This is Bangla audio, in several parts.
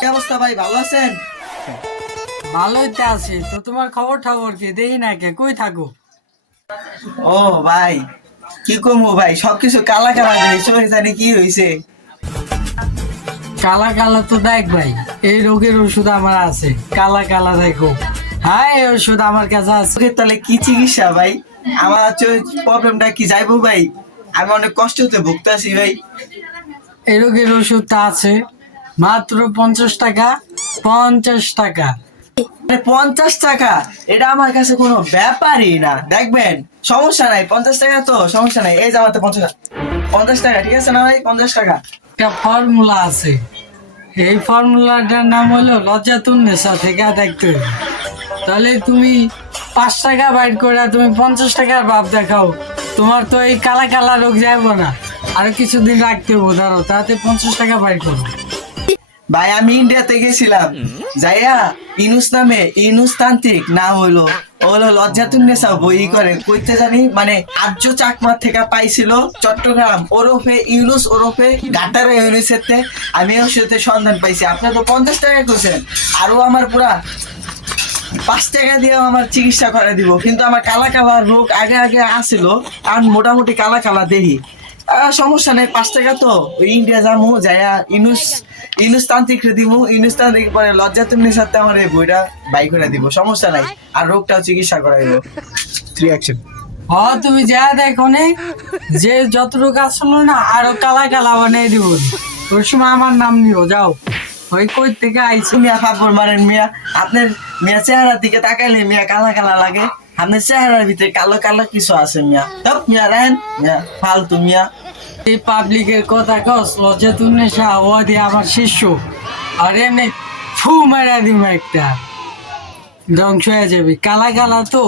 কি অবস্থা ভাই ভালো আছেন? ভালোই তো আছি। তো তোমার খবর খবর কি? দেখি না কে? কই থাকো? ও ভাই কি কমু ভাই? সবকিছু কালা কালা কি হয়েছে কালা কালা তো দেখ ভাই এই রোগের ওষুধ আমার আছে। কালা কালা দেখো। হ্যাঁ এই ওষুধ আমার কাছে আছে। তাহলে কি চিকিৎসা ভাই? আমার প্রবলেমটা কি যাইবো ভাই? আমি অনেক কষ্টতে ভুগতেছি ভাই। এই রোগের ওষুধটা আছে। মাত্র পঞ্চাশ টাকা পঞ্চাশ টাকা। মানে পঞ্চাশ টাকা, এটা আমার কাছে কোনো ব্যাপারই না। দেখবেন, সমস্যা নাই, পঞ্চাশ টাকা তো, সমস্যা নাই। এই জামাতে পঞ্চাশ পঞ্চাশ টাকা, ঠিক আছে না ভাই? পঞ্চাশ টাকা। একটা ফর্মুলা আছে। এই ফর্মুলাটার নাম হলো লজ্জাতুন নেশা থেকে দেখতে। তাহলে তুমি পাঁচ টাকা বাইর করে তুমি পঞ্চাশ টাকার ভাব দেখাও। তোমার তো এই কালা কালা রোগ যাব না। আরও কিছুদিন রাখতে হব ধরো তাতে পঞ্চাশ টাকা বাইর করো ভাই, আমি ইন্ডিয়াতে গেছিলাম। যাইয়া ইনুস নামে ইনুস তান্ত্রিক নাম হলো বই করে। কইতে জানি মানে আর্য থেকে পাইছিল চট্টগ্রাম ওরফে ইউনুস ওরফে আমি ওর সাথে সন্ধান পাইছি। আপনি তো পঞ্চাশ টাকা করছেন। আরও আমার পুরা পাঁচ টাকা দিয়ে আমার চিকিৎসা করে দিব। কিন্তু আমার কালা কালা রোগ আগে আগে আসছিল আর মোটামুটি কালা কালা দেহি। সমস্যা নেই পাঁচ টাকা তো। ইন্ডিয়া যামু যাইয়া ইনুস ইনুস তান্ত্রিক দিব ইনুস তান্ত্রিক পরে লজ্জা তুমি সাথে আমার এই বইটা বাই করে দিব সমস্যা নাই। আর রোগটাও চিকিৎসা করাইব। থ্রি অ্যাকশন হ তুমি যা দেখো নে যে যতটুকু আসলো না আরও কালা কালা বানিয়ে দিব। ওই সময় আমার নাম নিও যাও। ওই কই থেকে আইছি? মিয়া ফাপড় মারেন মিয়া। আপনার মিয়া চেহারার দিকে তাকাইলে মিয়া কালা কালা লাগে। আপনার চেহারার ভিতরে কালো কালো কিছু আছে মিয়া। মিয়া রাহেন মিয়া ফালতু মিয়া। এই পাবলিকের কথা কস লজ্জাতুন নেশা ও দিয়ে আমার শিষ্য। আর এমনি ফু মারা দিব একটা। ধ্বংস হয়ে যাবে। কালা কালা তো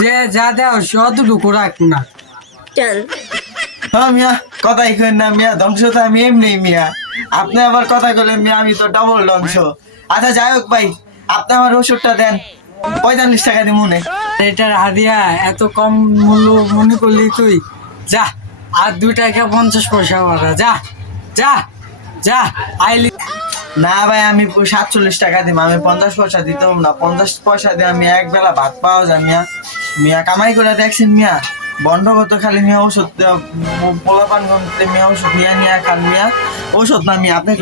যে যা দেও অতটুকু রাখ না। হ্যাঁ মিয়া কথাই কেন না মিয়া ধ্বংস তো আমি এমনি মিয়া। আপনি আবার কথা বললেন মিয়া আমি তো ডবল ধ্বংস। আচ্ছা যাই হোক ভাই আপনি আমার ওষুধটা দেন। পঁয়তাল্লিশ টাকা দিব মনে এটার হাদিয়া এত কম মূল্য মনে করলি তুই। যা। আর দুই টাকা পঞ্চাশ পয়সা বাড়া যা যা যা, আইলি। না ভাই, আমি সাতচল্লিশ টাকা দিব আমি পঞ্চাশ পয়সা দিতে পারব না। পঞ্চাশ পয়সা দিয়ে আমি এক বেলা ভাত পাওয়া যায়, মিয়া। মিয়া, কামাই করে দেখছেন, মিয়া? বন্ধগত খালি মিয়া ওষুধ পোলাপান মিয়া ওষুধ মিয়া নিয়ে খান, মিয়া। ওষুধ না, মিয়া আপনি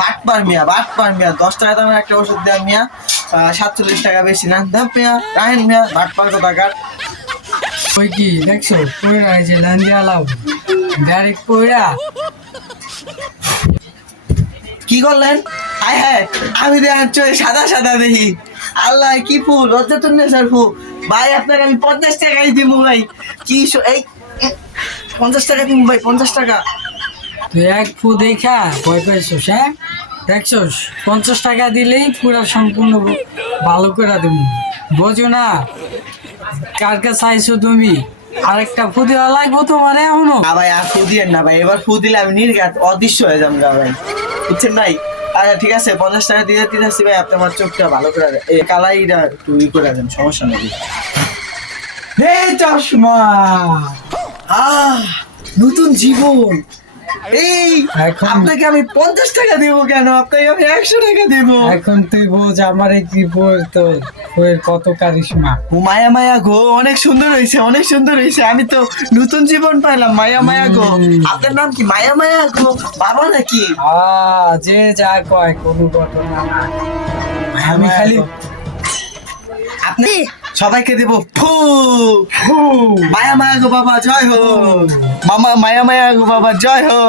বাট পার, মিয়া বাট পার, মিয়া। দশ টাকা দামের একটা ওষুধ দেন, মিয়া। সাতচল্লিশ টাকা বেশি না। দেন, মিয়া রাহেন মিয়া বাট পার কোথাকার ওই কি? দেখছ? পয়রা এই যে লান্দিয়া লাভ ডাইরেক্ট কি করলেন? হায় হায় আমি দেখেন চোখে সাদা সাদা দেখি। আল্লাহ কি ফুল অর্থাৎ স্যার ফুল ভাই আপনাকে আমি পঞ্চাশ টাকাই দিব ভাই। কি এই, পঞ্চাশ টাকা দিব ভাই পঞ্চাশ টাকা। তুই এক ফু দেখা ভয় পাইছোস হ্যাঁ? দেখছোস? পঞ্চাশ টাকা দিলেই পুরা সম্পূর্ণ ভালো করে দেব। বোঝো না কার কাছে আইছো তুমি? আরেকটা ফু দেওয়া লাগবো তোমার এখনও? না ভাই, আর ফু না ভাই। এবার ফু দিলে আমি নির্ঘাত অদৃশ্য হয়ে যাব গা ভাই। বুঝছেন ভাই? আচ্ছা ঠিক আছে, পঞ্চাশ টাকা দিয়ে দিতেছি ভাই, আপনি আমার চোখটা ভালো করে দেন কালাইটা একটু ই করে দেন, সমস্যা নেই। হে চশমা! আহ, নতুন জীবন। এই এখন- আপনাকে আমি পঞ্চাশ টাকা দেবো কেন? আপনাকে আমি একশো টাকা দেবো। এখন তুই বোঝ আমার এই কি তো বইয়ের কত কারিশমা। ও মায়া মায়া গো অনেক সুন্দর হয়েছে অনেক সুন্দর হয়েছে। আমি তো নতুন জীবন পাইলাম মায়া মায়া গো। আপনার নাম কি? মায়া মায়া গো? বাবা নাকি? আ যে যা কয় কোনো ঘটনা না আমি খালি আপনি সবাইকে দেবো ফু। মায়া মায়া গো বাবা জয় হো মামা মায়া মায়া গো বাবা জয় হো